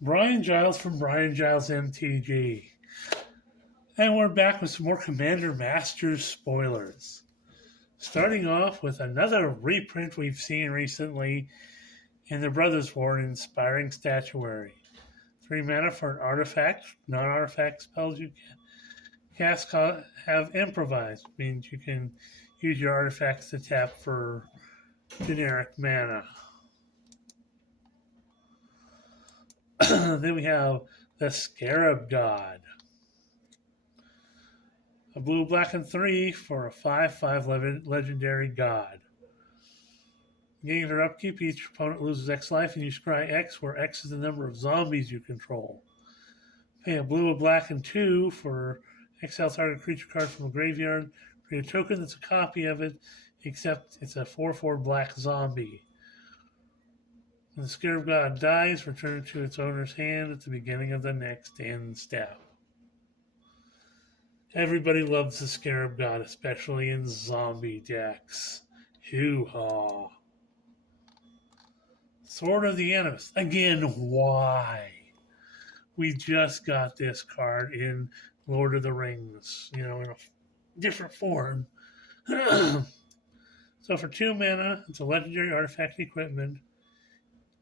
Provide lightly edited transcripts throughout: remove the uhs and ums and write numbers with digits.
Brian Giles from Brian Giles MTG. And we're back with some more Commander Masters spoilers. Starting off with another reprint we've seen recently in the Brothers War, Inspiring Statuary. 3 mana for an artifact. Non-artifact spells you cast have improvised, which means you can use your artifacts to tap for generic mana. Then we have the Scarab God. A blue, black, and 3 for a 5/5 legendary god. Beginning their upkeep, each opponent loses X life, and you scry X, where X is the number of zombies you control. Pay a blue, a black, and 2 for exile target creature card from a graveyard. Create a token that's a copy of it, except it's a 4/4 black zombie. When the Scarab God dies, return it to its owner's hand at the beginning of the next end step. Everybody loves the Scarab God, especially in zombie decks. Hoo-ha. Sword of the Animus. Again, why? We just got this card in Lord of the Rings, in a different form. So for 2 mana, it's a legendary artifact equipment.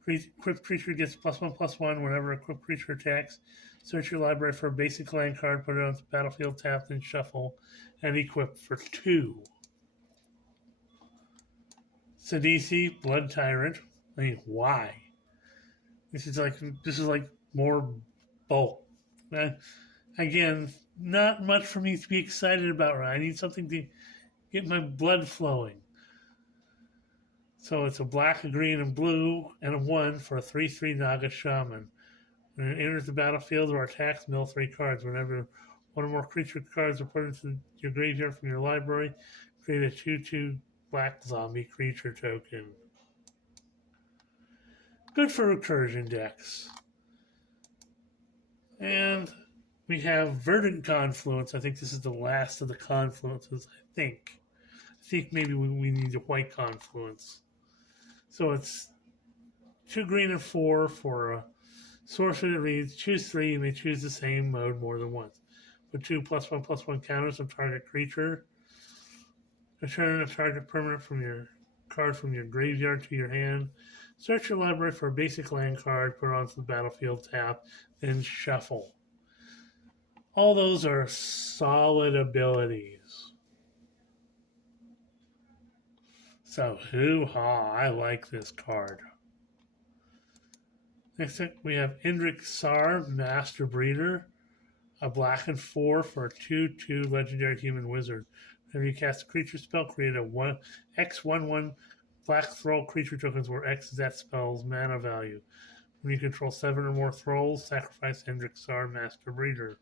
Equipped creature gets +1/+1 whenever equipped creature attacks. Search your library for a basic land card, put it on the battlefield, tap, then shuffle, and equip for 2. Sidisi, Blood Tyrant. I mean, why? This is like more bulk. Again, not much for me to be excited about. Right? I need something to get my blood flowing. So it's a black, a green, and blue, and a 1 for a 3/3 Naga Shaman. When it enters the battlefield or attacks, mill 3 cards. Whenever one or more creature cards are put into your graveyard from your library, create a 2/2 black zombie creature token. Good for recursion decks. And we have Verdant Confluence. I think this is the last of the confluences, I think maybe we need a white confluence. So it's 2 green and 4 for a sorcery that reads, choose 3, you may choose the same mode more than once. Put 2 +1/+1 counters on target creature. Return a target permanent from your card from your graveyard to your hand. Search your library for a basic land card, put it onto the battlefield, tap, then shuffle. All those are solid abilities. So, hoo-ha, I like this card. Next up, we have Indrik Sar, Master Breeder. A black and 4 for a 2/2 legendary human wizard. Whenever you cast a creature spell, create a X/1/1 black thrall creature tokens where X is that spell's mana value. When you control 7 or more thralls, sacrifice Indrik Sar, Master Breeder.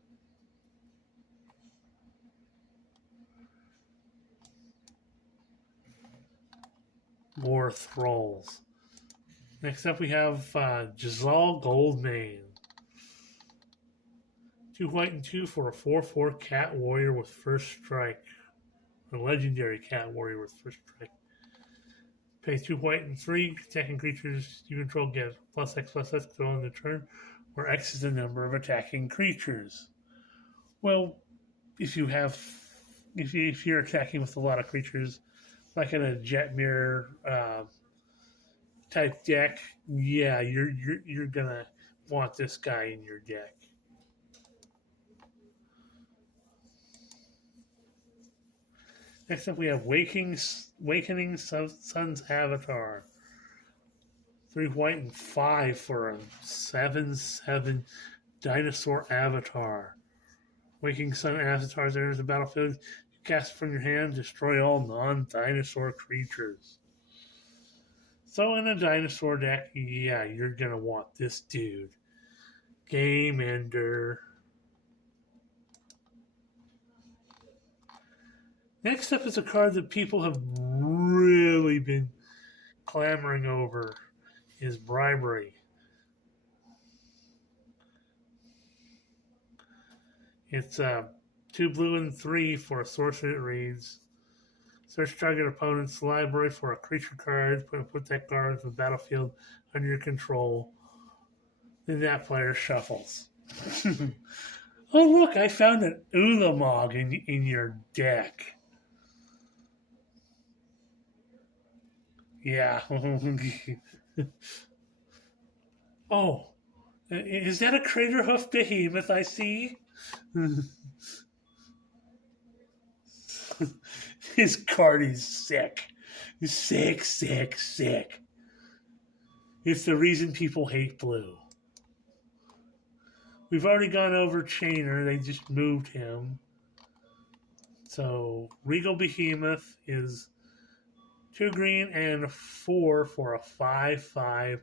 More thralls. Next up, we have Giselle Goldman. 2 white and 2 for a 4/4 cat warrior with first strike. A legendary cat warrior with first strike. Pay 2 white and 3. Attacking creatures you control get +X/+X until end of turn, where X is the number of attacking creatures. Well, if you're attacking with a lot of creatures, like in a Jetmir type deck, yeah, you're gonna want this guy in your deck. Next up, we have Awakening Sun's Avatar. 3 white and 5 for a 7/7 Dinosaur Avatar. Waking Sun Avatars enters the battlefield. You cast it from your hand, destroy all non-dinosaur creatures. So in a dinosaur deck, yeah, you're going to want this dude. Game Ender. Next up is a card that people have really been clamoring over, is Bribery. It's 2 blue and 3 for a sorcery that reads, search target opponent's library for a creature card, put that card into the battlefield under your control. Then that player shuffles. Oh, look, I found an Ulamonga in your deck. Yeah. Oh, is that a Crater Hoof Behemoth I see? His card is sick. Sick, sick, sick. It's the reason people hate blue. We've already gone over Chainer. They just moved him. So Regal Behemoth is 2 green and 4 for a 5/5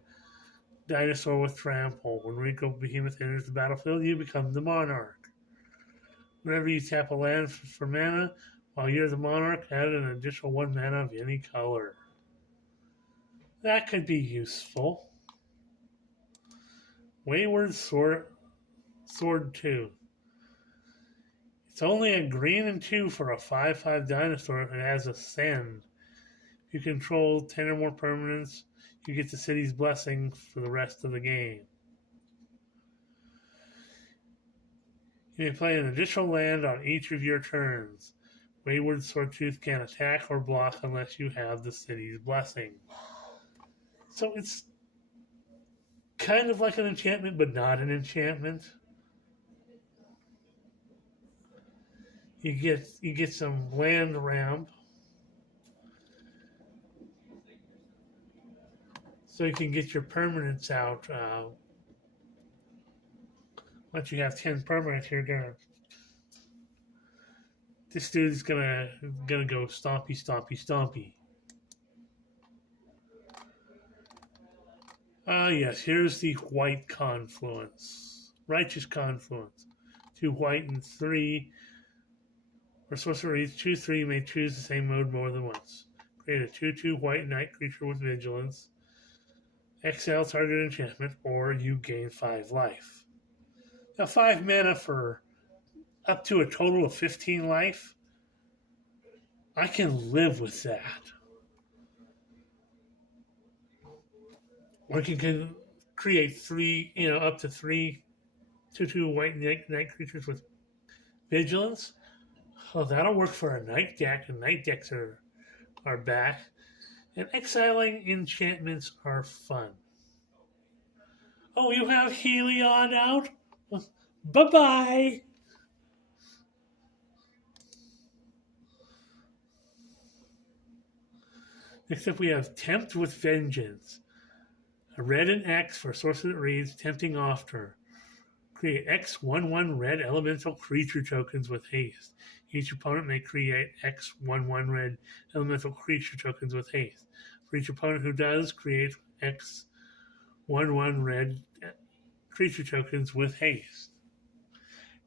Dinosaur with Trample. When Regal Behemoth enters the battlefield, you become the Monarch. Whenever you tap a land for mana, while you're the Monarch, add an additional 1 mana of any color. That could be useful. Wayward Sword 2. It's only a green and 2 for a 5/5 Dinosaur and has Ascend. If you control 10 or more permanents, you get the city's blessing for the rest of the game. You may play an additional land on each of your turns. Wayward Swordtooth can't attack or block unless you have the city's blessing. So it's kind of like an enchantment, but not an enchantment. You get some land ramp, so you can get your permanents out. Once you have 10 permanents, you're gonna. This dude's gonna go stompy, stompy, stompy. Yes, here's the white confluence. Righteous Confluence. 2 white and 3. For sorceries, choose 3. You may choose the same mode more than once. Create a 2/2 white knight creature with vigilance. Exile target enchantment, or you gain 5 life. Now 5 mana for up to a total of 15 life. I can live with that. Or you can create 3, up to 3 2/2 white night creatures with vigilance. Oh, that'll work for a night deck, and night decks are back. And exiling enchantments are fun. Oh, you have Helion out? Bye-bye! Next up we have Tempt with Vengeance. A red and X for a sorcerer that reads Tempting Offer. Create X 1/1 red elemental creature tokens with haste. Each opponent may create X 1/1 red elemental creature tokens with haste. For each opponent who does, create X 1/1 red creature tokens with haste.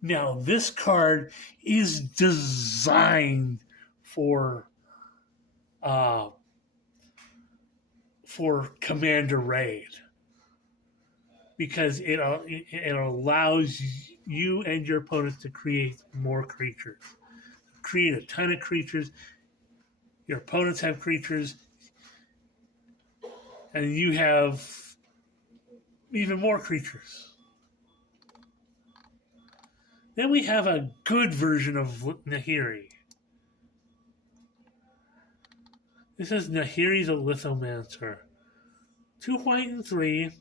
Now, this card is designed for Commander Raid, because it allows you and your opponents to create more creatures. Create a ton of creatures. Your opponents have creatures, and you have even more creatures. Then we have a good version of Nahiri. This is Nahiri the Lithomancer. 2 white and 3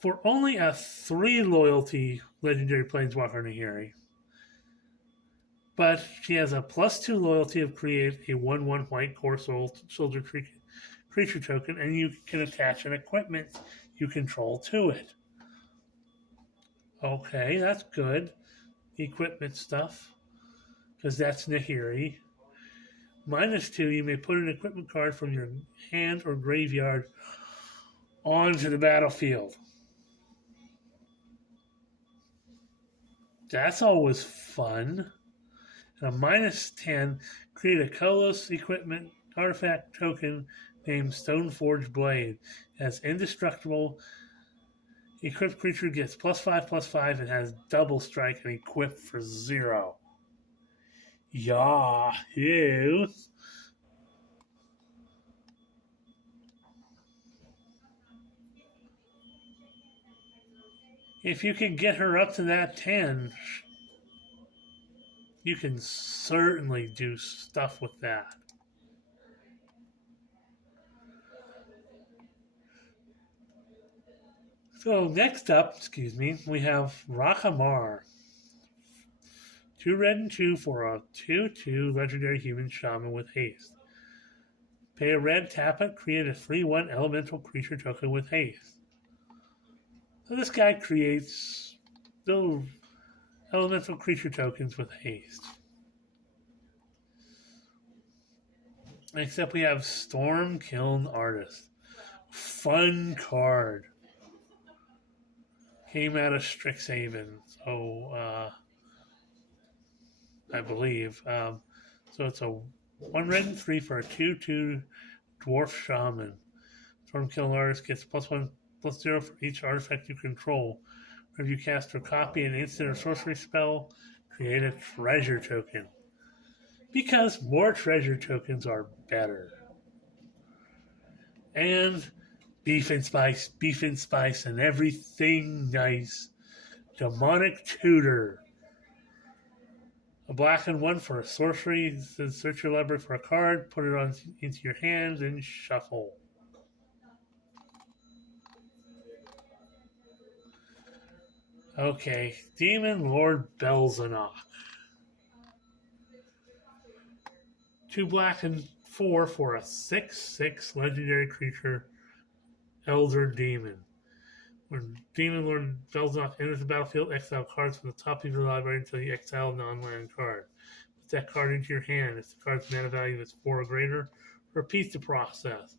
for only a 3 loyalty legendary planeswalker Nahiri. But she has a +2 loyalty of create a 1/1 white core soldier creature token, and you can attach an equipment you control to it. Okay, that's good. Equipment stuff, because that's Nahiri. -2, you may put an equipment card from your hand or graveyard onto the battlefield. That's always fun. And a -10, create a colorless equipment artifact token named Stoneforge Blade. It has indestructible. Equipped creature gets +5/+5 and has double strike and equipped for 0. Yahoo! If you can get her up to that 10, you can certainly do stuff with that. So next up, we have Rahamar. 2 red and 2 for a 2/2 legendary human shaman with haste. Pay a red, tap it, create a 3/1 elemental creature token with haste. So this guy creates those elemental creature tokens with haste. Next up we have Stormkiln Artist. Fun card. Came out of Strixhaven, so I believe. So it's a 1 red and 3 for a 2/2 dwarf shaman. Stormkiln Artist gets +1/+0 for each artifact you control. Whenever you cast or copy an instant or sorcery spell, create a treasure token. Because more treasure tokens are better. And beef and spice, and everything nice. Demonic Tutor. A black and 1 for a sorcery. Search your library for a card, put it into your hand, and shuffle. Okay, Demon Lord Belzenok. 2 black and 4 for a 6/6 legendary creature, Elder Demon. When Demon Lord Belzenok enters the battlefield, exile cards from the top of your library until you exile a non-land card. Put that card into your hand. If the card's mana value is 4 or greater, repeat the process.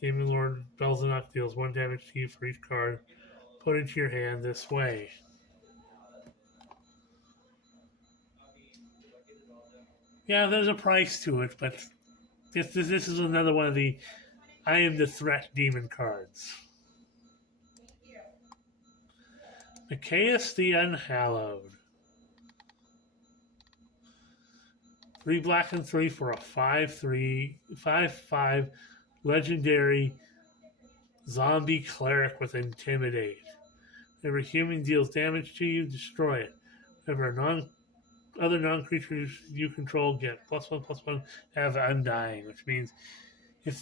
Demon Lord Belzenok deals 1 damage to you for each card put into your hand this way. Yeah, there's a price to it, but this is another one of the I am the threat demon cards. Mikaeus the Unhallowed. 3 black and 3 for a 5/5 legendary zombie cleric with Intimidate. Whenever a human deals damage to you, destroy it. Whenever other non-creatures you control get +1/+1 have Undying, which means if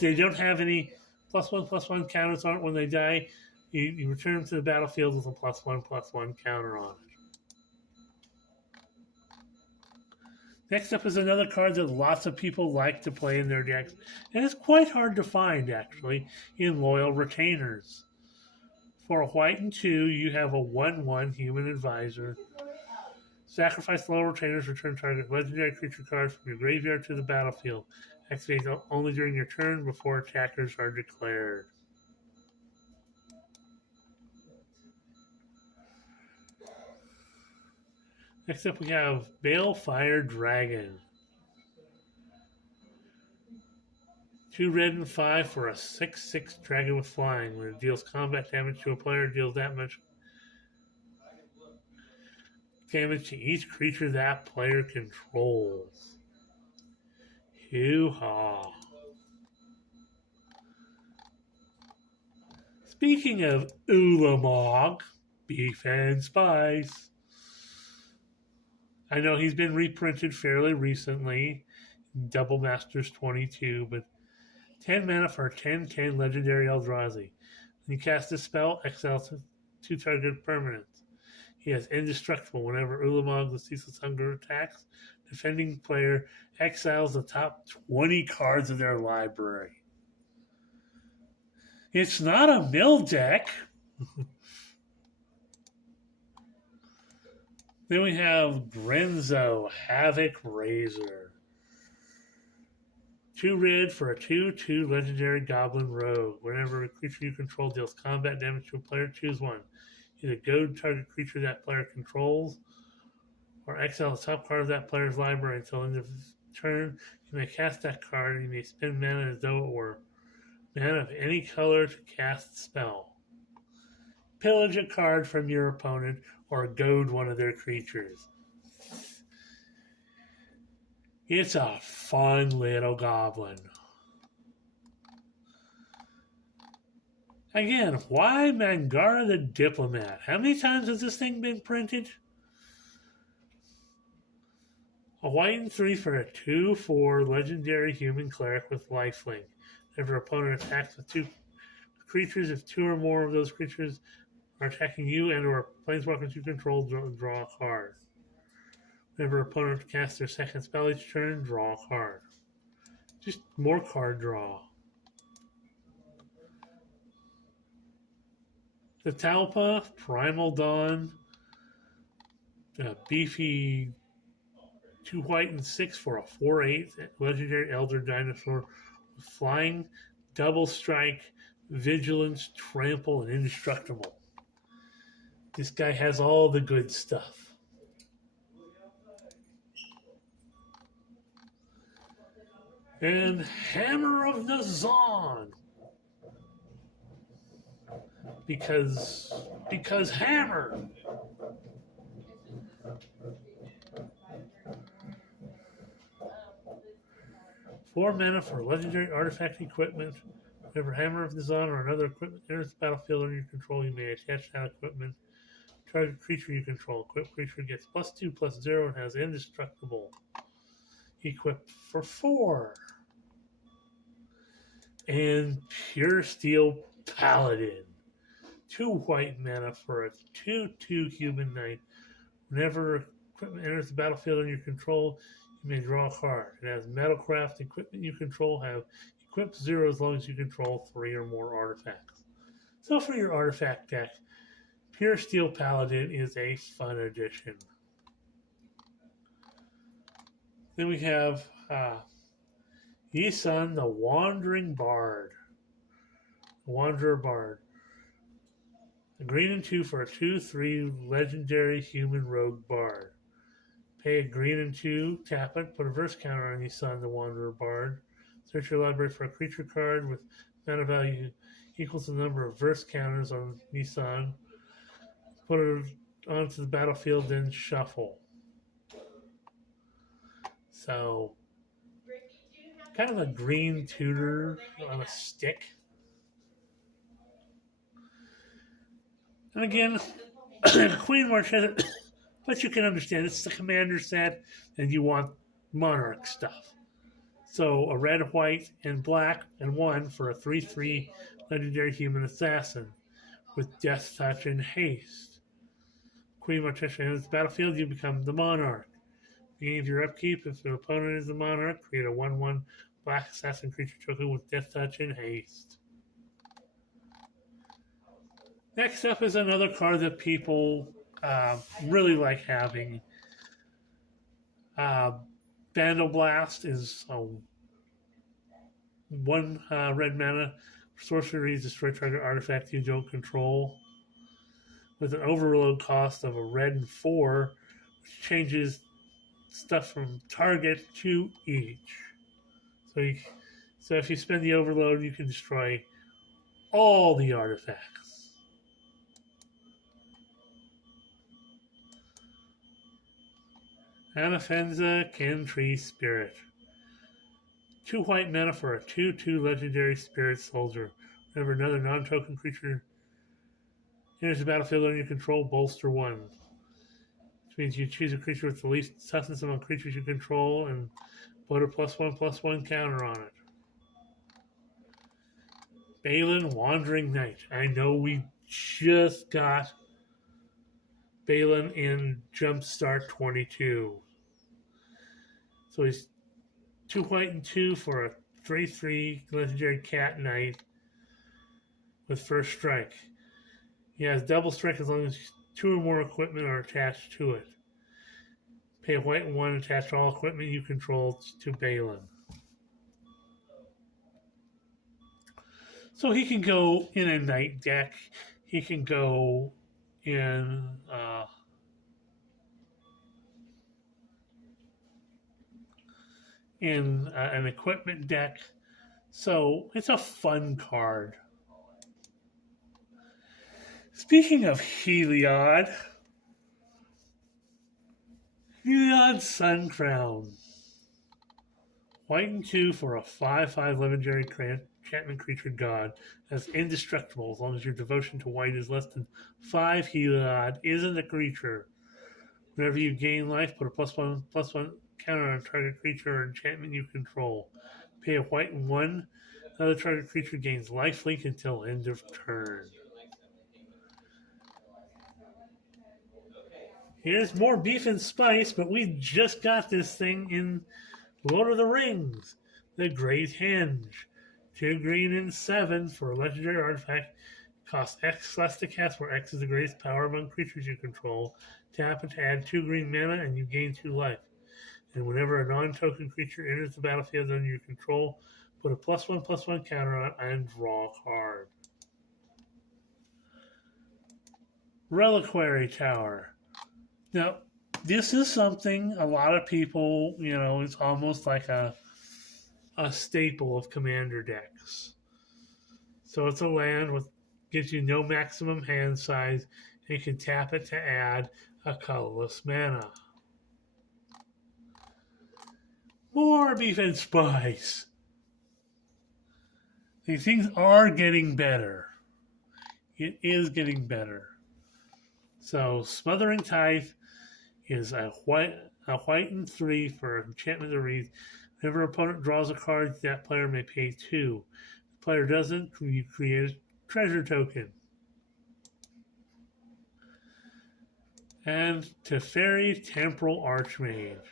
they don't have any +1/+1 counters on it when they die, you return them to the battlefield with a +1/+1 counter on it. Next up is another card that lots of people like to play in their decks, and it's quite hard to find, actually, in Loyal Retainers. For a white and 2, you have a 1/1 Human Advisor. Sacrifice Loyal Retainers, return target legendary creature card from your graveyard to the battlefield. Activate only during your turn before attackers are declared. Next up we have Balefire Dragon. 2 red and 5 for a 6/6 dragon with flying. When it deals combat damage to a player, it deals that much damage to each creature that player controls. Hoo-ha. Speaking of Ulamonga, beef and spice. I know he's been reprinted fairly recently, Double Masters 22, but 10 mana for a 10/10 legendary Eldrazi. When you cast this spell, exile 2 target permanents. He has Indestructible. Whenever Ulamonga, the Ceaseless Hunger, attacks, defending player exiles the top 20 cards of their library. It's not a mill deck. Then we have Brenzo Havoc Razor. 2 red for a 2/2 legendary Goblin Rogue. Whenever a creature you control deals combat damage to a player, choose one. Either goad target creature that player controls, or exile the top card of that player's library until end of turn. You may cast that card, and you may spend mana as though it were mana of any color to cast the spell. Pillage a card from your opponent, or goad one of their creatures. It's a fun little goblin. Again, why Mangara the Diplomat? How many times has this thing been printed? A white and 3 for a 2/4 legendary human cleric with lifelink. Whenever opponent attacks with 2 creatures, if 2 or more of those creatures are attacking you and or planeswalkers you control, draw a card. Whenever opponent casts their second spell each turn, draw a card. Just more card draw. The Talpa, Primal Dawn, beefy 2 white and 6 for a 4/8 legendary elder dinosaur with flying, double strike, vigilance, trample, and indestructible. This guy has all the good stuff. And Hammer of the Thezon. Because hammer. Four mana for legendary artifact equipment. Whenever Hammer of the Thezon or another equipment enters the battlefield under your control, you may attach that equipment. Target creature you control. Equipped creature gets +2/+0 and has indestructible. Equipped for 4. And Pure Steel Paladin. 2 white mana for a 2/2 human knight. Whenever equipment enters the battlefield under your control, you may draw a card. It has Metalcraft. Equipment you control have equipped 0 as long as you control 3 or more artifacts. So for your artifact deck, Pure Steel Paladin is a fun addition. Then we have Yisan, the Wandering Bard. The Wanderer Bard. A green and 2 for a 2/3 legendary human rogue bard. Pay a green and 2, tap it, put a verse counter on Yisan, the Wanderer Bard. Search your library for a creature card with mana value equals the number of verse counters on Yisan. Put it onto the battlefield, then shuffle. So, kind of a green tutor on a stick. And again, Queen March has it, but you can understand it's the commander set, and you want Monarch stuff. So a red, white, and black, and 1 for a 3/3 legendary human assassin with Death Touch and Haste. Queen March enters the battlefield, you become the Monarch. Beginning of your upkeep, if your opponent is the Monarch, create a 1/1 black assassin creature token with Death Touch and Haste. Next up is another card that people really like having. Vandal Blast is a 1 red mana sorcery, destroy target artifact you don't control, with an overload cost of a red and 4, which changes stuff from target to each. So if you spend the overload, you can destroy all the artifacts. Anafenza Kentree Spirit. 2 white mana for a 2/2 legendary spirit soldier. Whenever another non-token creature enters the battlefield under your control, bolster 1. Which means you choose a creature with the least toughness among creatures you control and put a +1/+1 counter on it. Balin Wandering Knight. I know we just got Balin in Jumpstart 22. So he's 2 white and 2 for a 3/3 legendary cat knight with first strike. He has double strike as long as 2 or more equipment are attached to it. Pay a white and 1, attach all equipment you control to Balin. So he can go in a knight deck. He can go in an equipment deck. So it's a fun card. Speaking of Helion, Helion Sun Crown. White and 2 for a 5/5 legendary enchantment creature god as indestructible as long as your devotion to white is less than 5 helion, isn't a creature. Whenever you gain life, put a +1/+1 counter on target creature or enchantment you control. Pay a white and 1. Another target creature gains lifelink until end of turn. Here's more beef and spice, but we just got this thing in Lord of the Rings. The Great Hinge. 2 green and 7 for a legendary artifact. Costs X less to cast, where X is the greatest power among creatures you control. Tap it to add 2 green mana, and you gain 2 life. And whenever a non-token creature enters the battlefield under your control, put a +1/+1 counter on it and draw a card. Reliquary Tower. Now, this is something a lot of people, it's almost like a staple of commander decks. So it's a land with gives you no maximum hand size, and you can tap it to add a colorless mana. More beef and spice. These things are getting better. It is getting better. So Smothering Tight is a white and 3 for enchantment that reads, whenever an opponent draws a card, that player may pay 2. If the player doesn't, you create a treasure token. And Teferi Temporal Archmage.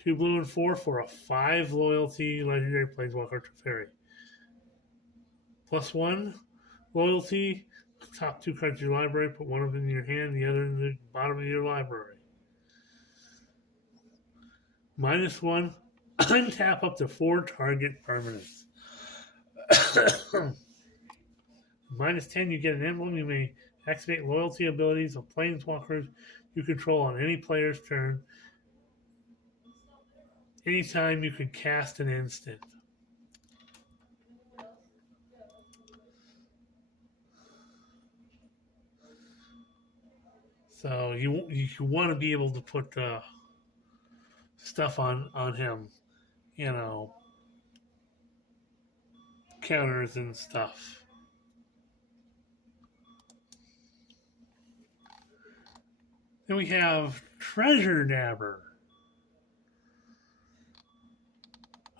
2 blue and 4 for a 5 loyalty legendary Planeswalker Teferi. +1 loyalty. Top 2 cards of your library, put one of them in your hand, the other in the bottom of your library. -1, untap up to 4 target permanents. -10, you get an emblem. You may activate loyalty abilities of planeswalkers you control on any player's turn. Anytime you could cast an instant. So you want to be able to put stuff on him, counters and stuff. Then we have Treasure Dabber.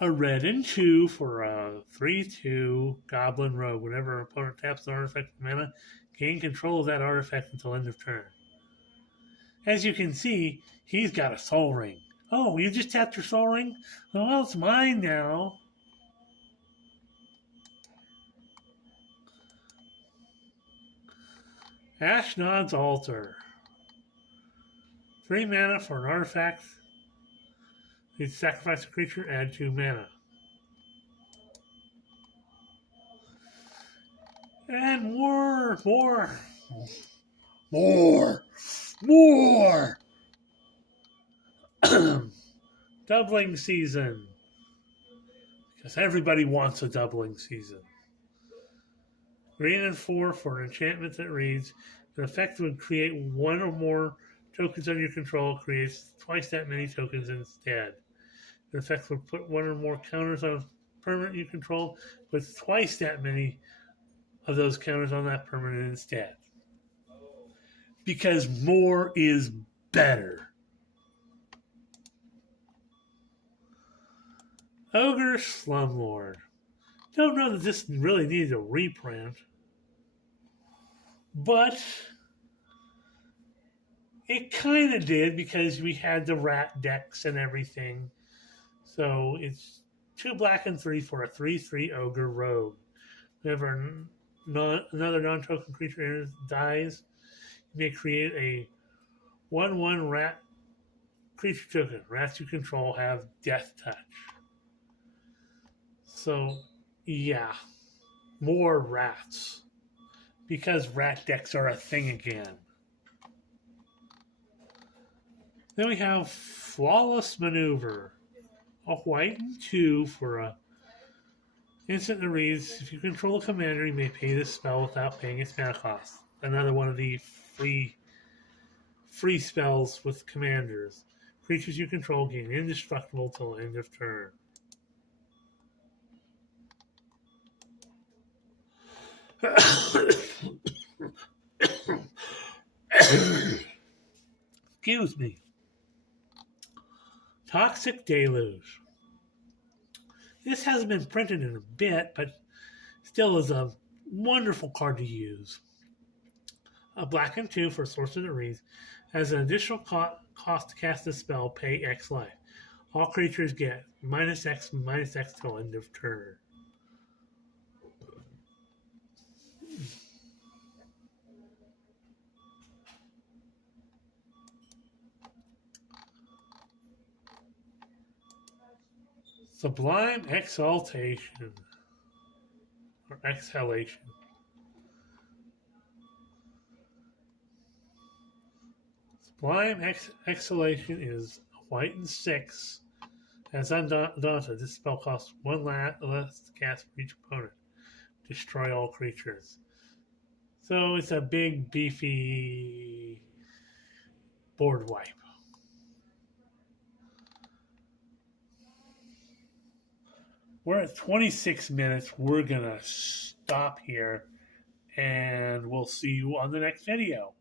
A red and 2 for a 3/2 Goblin Rogue. Whenever an opponent taps an artifact with mana, gain control of that artifact until end of turn. As you can see, he's got a Soul Ring. Oh, you just tapped your Soul Ring? Well, it's mine now. Ashnod's Altar. 3 mana for an artifact. You sacrifice a creature, add 2 mana. And more. Doubling season. Because everybody wants a doubling season. Green and 4 for an enchantment that reads, an effect would create 1 or more tokens under your control, creates twice that many tokens instead. An effect would put 1 or more counters on a permanent you control, with twice that many of those counters on that permanent instead. Because more is better. Ogre Slumber. Don't know that this really needed a reprint, but it kind of did because we had the rat decks and everything. So it's 2 black and 3 for a 3/3 Ogre Rogue. Whenever another non-token creature dies, you may create a 1/1 rat creature token. Rats you control have Death Touch. So, yeah, more rats. Because rat decks are a thing again. Then we have Flawless Maneuver. A white and 2 for a instant that reads, if you control a commander, you may pay this spell without paying its mana cost. Another one of the free spells with commanders. Creatures you control gain indestructible till end of turn. Excuse me. Toxic Deluge. This hasn't been printed in a bit, but still is a wonderful card to use. A black and 2 for Sorcerer Reese has an additional cost to cast this spell, pay X life. All creatures get -X till end of turn. Sublime Exaltation. Or Exhalation. Sublime Exhalation is white and 6. As Undaunted, this spell costs 1 less to cast for each opponent. Destroy all creatures. So it's a big, beefy board wipe. We're at 26 minutes. We're going to stop here, and we'll see you on the next video.